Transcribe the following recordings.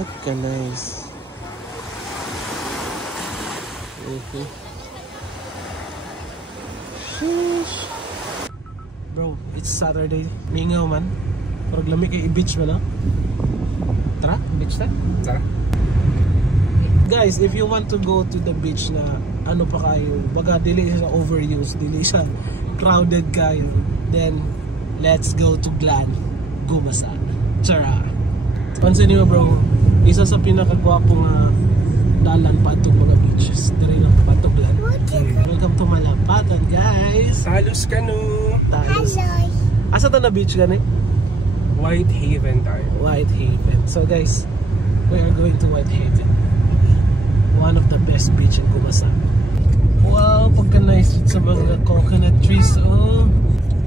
What ka nice. Sheesh. Bro, it's Saturday. Mingaw man. Parang lamig kay i-beach man, no? Tara, beach tayo? Tara. Guys, if you want to go to the beach na ano pa kayo, baga dili siya overused, dili siya crowded kayo, then let's go to Glan Gumasan. Tara. Pansin niyo bro, isa sa pinakagwapong dalan pa itong mga beaches. Dari lang pa itong Glan. Welcome to Malapatan guys. Talos ka no. Talos. Asa to na beach gani? Whitehaven tayo. Whitehaven. So guys, we are going to Whitehaven. One of the best beach in Gumasan. Wow, pagka-nice sa mga coconut trees. Oh,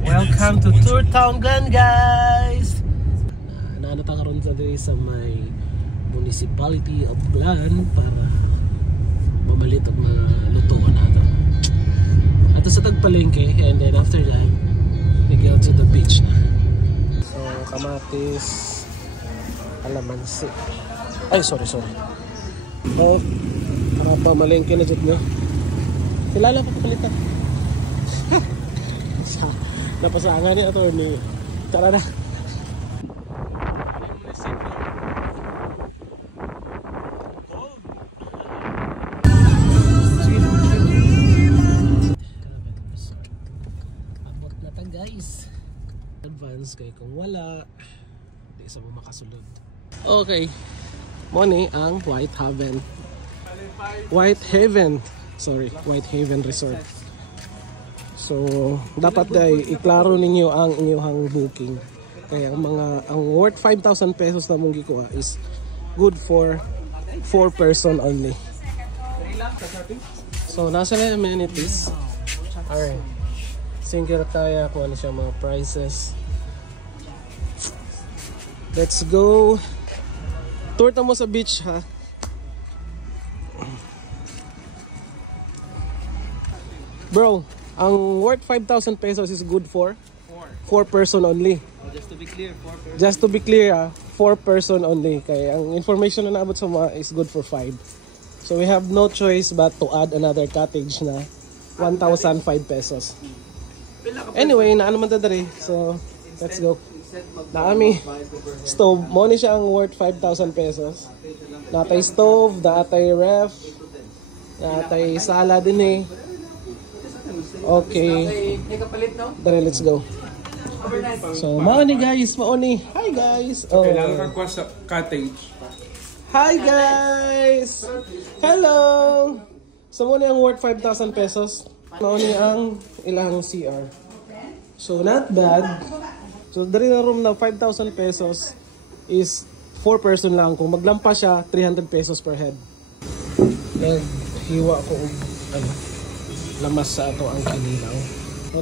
welcome to Tour Town Glan, guys. Naanata karon sa diri sa may municipality of Glan para mamalit ang mga lutuan nato. Ato sa tagpalengke, and then after that, we go to the beach na. So, kamatis, alamansi. Ay, sorry. Oh, para pa malengke na dyan nyo. Kilala pa palitan. Napasangan niya ito ni tara na. Abot na ta guys. Advance kay kung wala di sa mo makasulod. Okay. Money ang Whitehaven. Whitehaven Resort. So, dapat ay iklaro ninyo ang inyong booking. Kaya ang worth 5,000 pesos na mong gikuha is good for 4 person only. So, nasa na amenities. Alright. Single tayo kung ano siya mga prices. Let's go. Tour ta mo sa beach ha. Bro, ang worth 5,000 pesos is good for 4 person only. Oh, just to be clear, 4 person. Just to be clear, 4 person only. Kaya ang information na naabot sa mga is good for 5. So we have no choice but to add another cottage na 1,005 pesos. Anyway, naano man ta diri. So, let's go. Naami stove. Mo ni siya ang worth 5,000 pesos. Natay stove, natay ref, natay sala din eh. Okay. Dere, let's go. So, mauni guys, mauni. Hi guys. Oh. Kailangan ka kuha sa cottage. Hi guys. Hello. So, muna ang worth 5,000 pesos. Mauni ang ilang CR. So, not bad. So, dari na room na 5,000 pesos is 4 person lang. Kung maglampas siya, 300 pesos per head. Hiwa ko lamas sa ato ang kinilaw.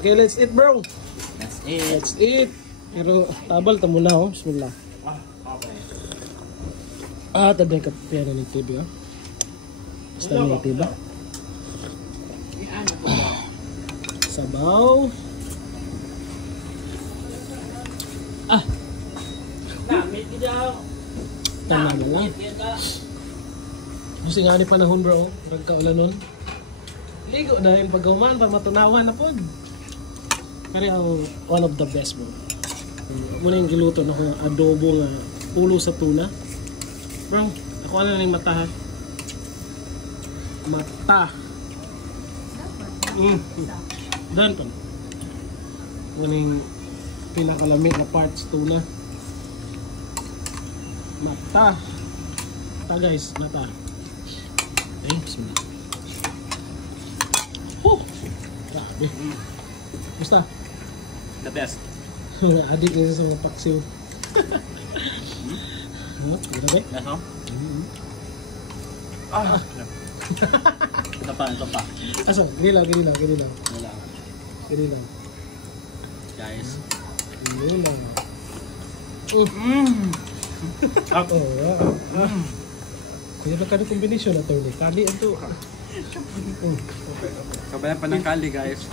Okay, let's eat bro. Let's eat. Pero tabal ta muna oh. Bismillah. Taday ka pera ni TV oh. Basta ni TV. Sabaw. Tama na lang. Kasi nga ni panahon bro, ragkaulan nun. Ligo na yung pagkaman para matunawan na po. Kaya one of the best bro. Muna yung giluto na ko yung adobo nga pulo sa tuna. Bro, ako na yung mata ha. Mata. Doon pa. Muna yung pinakalamig na parts tuna. Mata. Mata guys, mata. Ay, bismillah. Grabe. Basta? The best. Adik kasi sa mga paksiw. Grabe. Yes, no? Ito pa. Asa? Gini lang. Guys. Gini lang. Kaya ba kada kombinasyon na ito? Kali ito. Kabayan pa ng kali guys.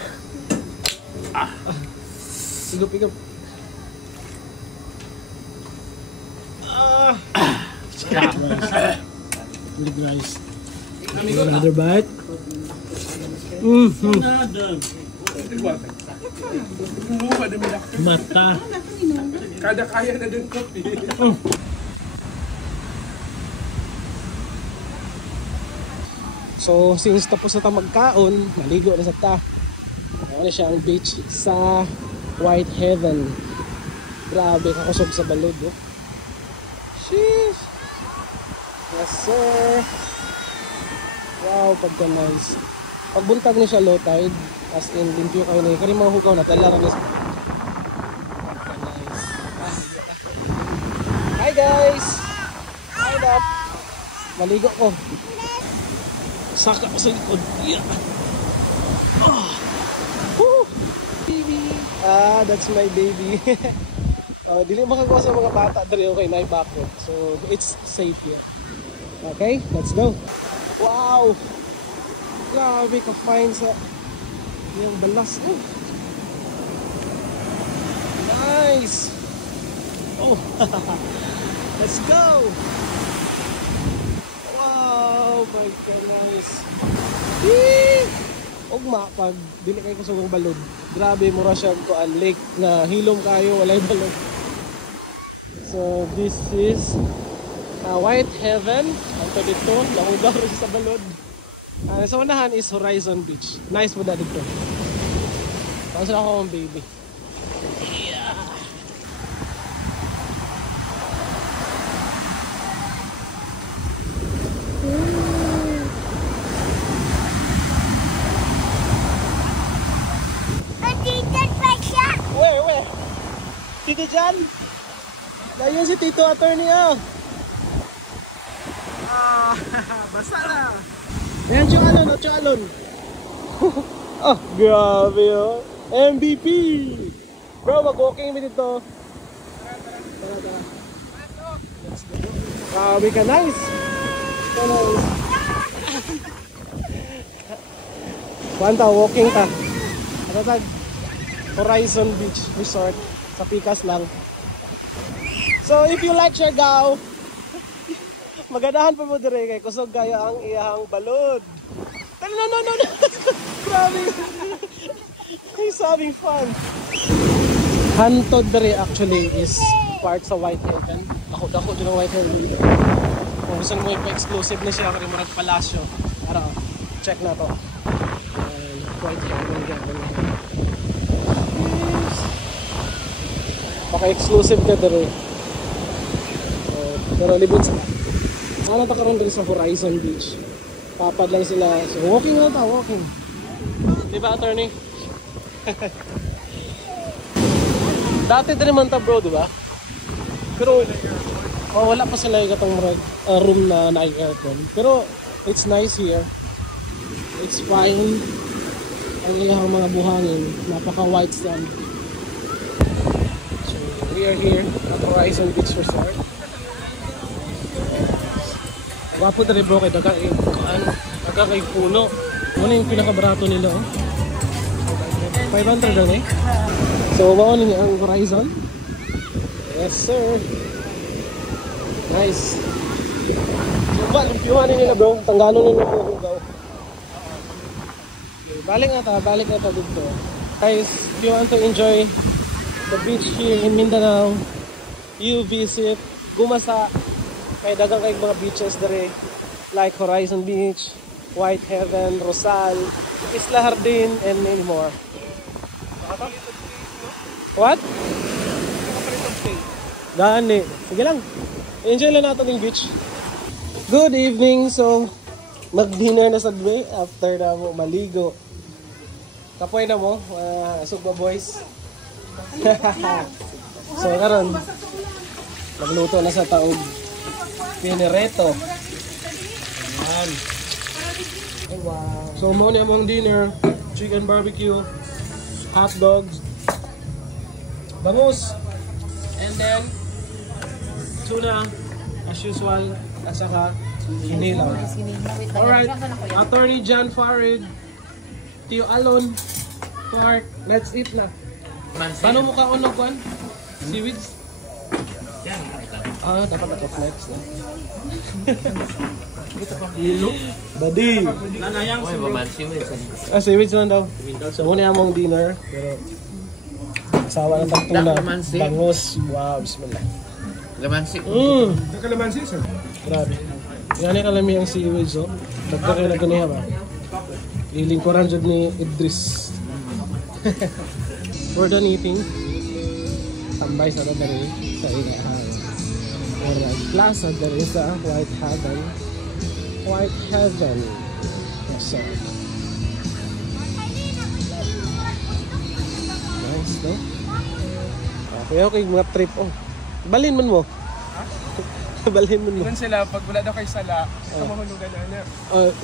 Igop. With rice. Another bite. Mata. Kada kaya na din kopi. So, since tapos na tayo magkaon, maligo na sa ta. Ano siya ang beach sa White Heaven. Grabe, kakusog sa balod. Oh. Sheesh! Yes, sir! Wow, pagka nice. Pagbuntag na siya low tide, as in, limpyo kayo na. Kaya mga hugaw na, talaran na siya. Nice. Hi guys! Hi up! Maligo ko. Saka ko sa likod. Yeah. Oh. Woo. Baby. Ah, that's my baby. Dili makagawa sa mga bata dali, okay, may backward. So it's safe here. Okay, let's go. Wow. Grabe ka fine sa yung balas. Oh. Nice. Oh. Let's go. Oh my goodness. Ugma pag dili kay kusog ang balod. Grabe mura siya ko ang lake na hilom kayo walay balod. So this is White Heaven. Ang dito, lahugaw rin sa balod. Sa unahan is Horizon Beach. Nice mo na dito. Tapos na ako ang baby. Yeah. Where? Tito Jan? Layo si Tito Attorney ah. Basa na. Ayan Chualon, Chualon. Oh, grabe oh. MVP. Bro, mag-walking mo dito. Tara. Grabe ka, nice. Kuanta, walking ta. Ano Horizon Beach Resort sa Pikas lang. So if you like Siargao, magadahan pa mo dire kay kusog kaya ang iyang balod. No. Grabe. He's having fun. Hantod dire actually is part sa White Heaven. Ako din ang White Heaven. Kung gusto mo ipa-exclusive na siya kaya marag palasyo. Para check na to. White Heaven gano'n. Paka-exclusive ka dito. Pero libot sila. Ano ta karon dito sa Horizon Beach? Papad lang sila. So walking na ta, walking. Diba, attorney? Dati din naman ta bro, diba? Pero wala pa sila yung katong room na nai-aircon. Pero it's nice here. It's fine. Ang ilang mga buhangin, napaka-white sand. So we are here at Horizon Beach Resort. Wapo na rin bro kay daga kay puno. Ano yung pinakabarato nila oh? 500 lang eh. So maon ni ang Horizon. Yes sir. Nice. So lumpiyuhan nila bro. Tanggalon nila po hugaw. Balik na ta dito. Guys, if you want to enjoy the beach here in Mindanao, you visit Gumasa. Kay dagang kay mga beaches dere like Horizon Beach, White Heaven, Rosal, Isla Jardin, and many more. What? Gani. Sige lang. Enjoy lang natin yung beach. Good evening. So, mag-dinner na sa dwe after na mo maligo. Kapoy na mo, Sugba boys. So, karon magluto na sa taog. Pinereto. Ayan. Oh, wow. So, muna mong dinner. Chicken barbecue. Hot dogs. Bangus. And then, tuna. As usual. At saka, hinila. Alright. Attorney John Farid. Tio Alon. Clark. Let's eat na. Paano mo ka-on ng kwan? Seaweeds? Ah, dapat naka-flex na. Hilo. Buddy! Nanayang Oy, babansi Ah, seaweeds lang daw. So, muna yung mong dinner. Pero, asawa ng tagtuna. Lamansi. Bangos. Wow, bismillah. Lamansi. Nakalamansi, sir. Grabe. Yan yung kalami ang seaweeds, oh. Nagkakay na ganiha ba? Lilingkuran dyan ni Idris. We're done eating. Tambay sa dadari sa inahan. Alright, plaza dari sa White Heaven. White Heaven Resort. Nice, no? Okay, okay, mga trip, oh. Balin man mo. Balhin mo. Ilan sila, pag wala daw kay sala, ito mahulugan na na.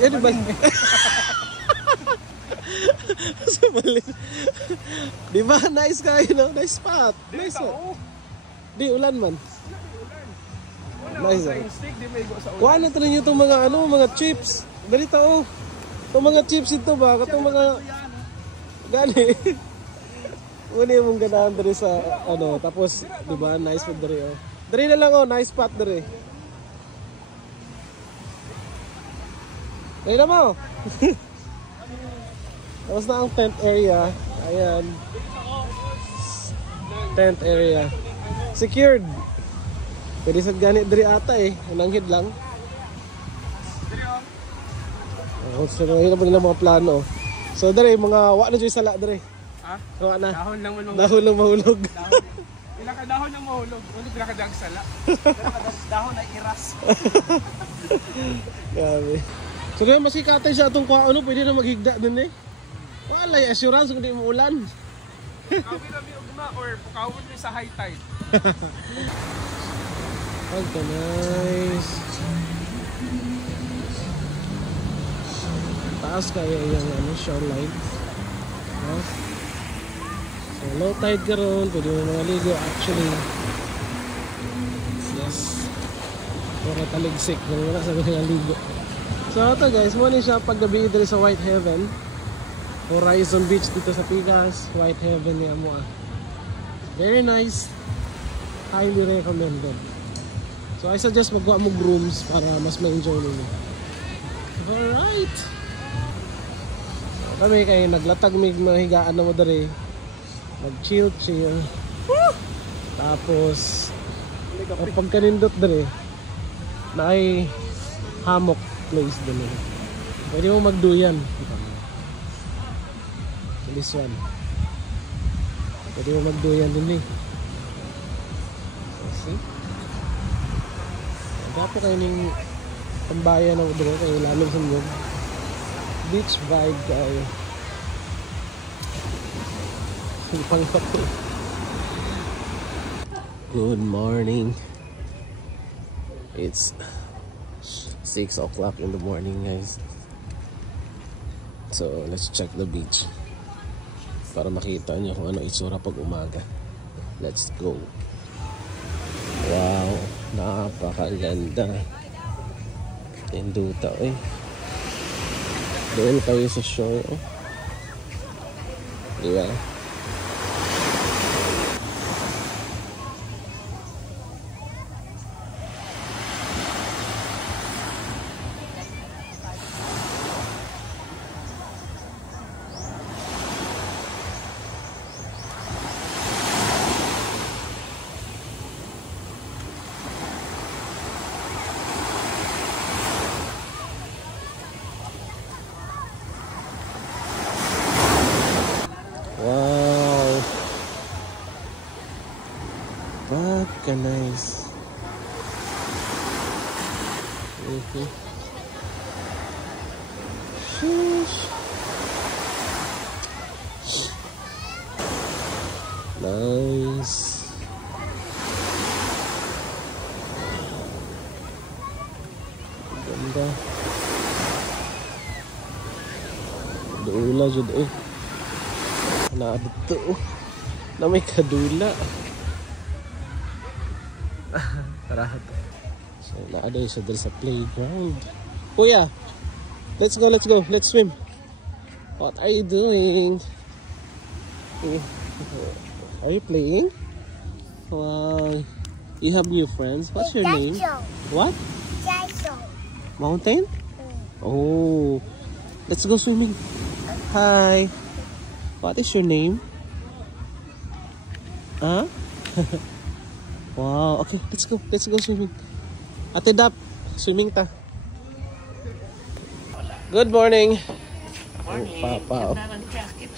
Yan ba? Sa balin. Di ba? Nice kayo, no? Nice spot. Nice, oh. Di, ulan man. Nice, oh. Stick, di may go sa ulan. Kuha na ito ninyo itong mga, ano, mga chips. Ganito, oh. Itong mga chips ito ba? Itong mga... Gani. Muna yung ganahan dari sa, ano, tapos, di ba? Nice food dari, oh. Dari na lang, oh. Nice spot dari. Ayun na mo. Tapos na ang tent area. Ayan. Tent area. Secured. Pwede sa ganit dari ata eh. Unanghid lang. So, yun na po nila mga plano. So, dari, mga wak na dyan sala, dari. Ha? Wak na. Dahon lang mo Dahon lang mahulog. Ilang ka dahon ng mahulog. Ulit pila ka dag sala. Dahon ay iras. Grabe. So, kaya masikatay siya itong kuha, ano, pwede na maghigda dun eh. Wala, assurance kung di mo ulan. Kami na may ugma or pukawin mo sa high tide. Okay, nice. Taas kaya yung ano, shoreline. No? So, low tide ka ron, pwede mo mga ligo actually. Yes. Pura taligsik, wala sa mga ligo. So ito guys, muna siya paggabi dito sa White Heaven. Horizon Beach dito sa Pigas. White Heaven niya mo ah. Very nice. Highly recommended. So I suggest magkuha mo rooms para mas ma-enjoy ninyo. Alright. Kami kayo naglatag may mahigaan na mo dari. Mag-chill. Tapos pag kanindot dari na ay hammock place din eh. Pwede mo magduyan. This one. Pwede mo magduyan din eh. See? Dapat kayo ng tambayan ng udro kayo lalong sa loob. Beach vibe kayo. Good morning. It's 6 o'clock in the morning guys. So let's check the beach para makita nyo kung ano itsura pag umaga. Let's go. Wow, napakaganda. Induta eh. Doon kayo sa shore oh. Diba? Wow, pagka nice. Sheesh. Nice. Ganda. Dula jud eh. Na dito na may kadula. Tara. So naaday siya dito sa playground. Kuya, let's go. Let's swim. What are you doing? Are you playing? Wow. You have new friends. What's your name? What? Mountain? Oh. Let's go swimming. Hi. What is your name? Huh? Wow. Okay, let's go. Let's go swimming. Ate Dap, swimming ta. Good morning. Morning. Oh, Papa. Ganda ng jacket.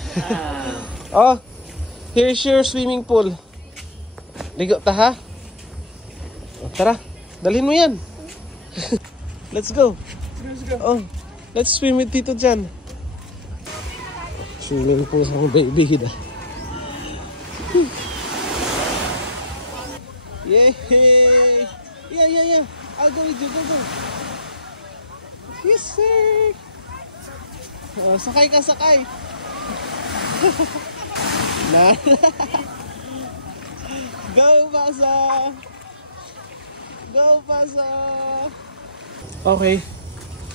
Oh, here's your swimming pool. Ligo ta ha? Oh, tara, dalhin mo yan. Let's go. Let's go. Oh, let's swim with Tito Jan. Swimming pool sa baby kita. Yay! Yeah. I'll go with you. Go. Yes, sir. Oh, sakay ka. Go, Pasa! Okay.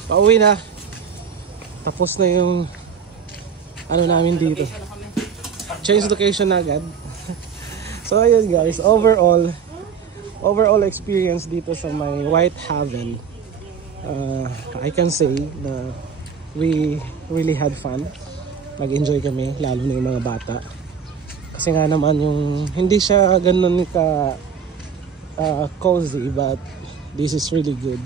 Pauwi na. Tapos na yung ano namin dito. Change location na agad. So ayun guys, overall experience dito sa may Whitehaven. I can say na we really had fun. Nag-enjoy kami, lalo na yung mga bata. Kasi nga naman yung hindi siya ganun ka cozy, but this is really good.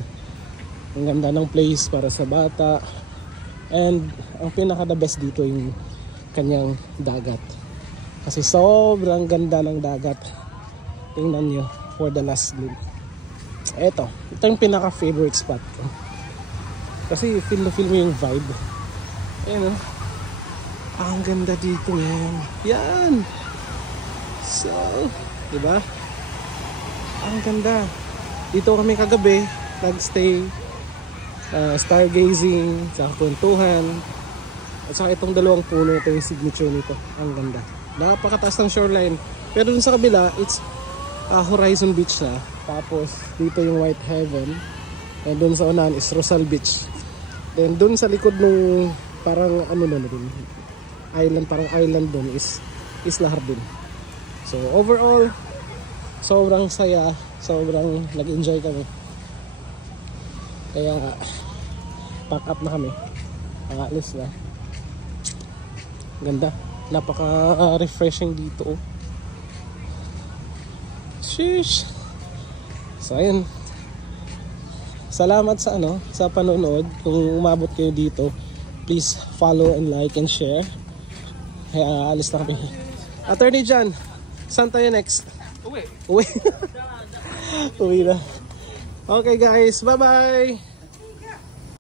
Ang ganda ng place para sa bata. And ang pinaka the best dito yung kanyang dagat. Kasi sobrang ganda ng dagat. Tingnan nyo for the last look. Ito yung pinaka favorite spot ko. Kasi feel mo yung vibe. Ayan o. Ang ganda dito yan. Yan. So, diba? Ang ganda. Dito kami kagabi. Nag-stay. Stargazing. Sa kwentuhan. At saka itong dalawang puno. Ito yung signature nito. Ang ganda. Napakataas ng shoreline. Pero dun sa kabila, it's Horizon Beach na. Tapos dito yung Whitehaven. And dun sa unahan is Rosal Beach. Then dun sa likod nung parang ano na rin, island, parang island dun is Isla Harbin. So overall, sobrang saya, sobrang nag-enjoy kami. Kaya pack up na kami. Pangalis na. Ganda. Napaka-refreshing dito. Sheesh. So ayun. Salamat sa panonood. Kung umabot kayo dito, please follow and like and share. Kaya alis na kami. Attorney Jan, saan tayo next? Uwi. Uwi na. Okay guys, bye bye.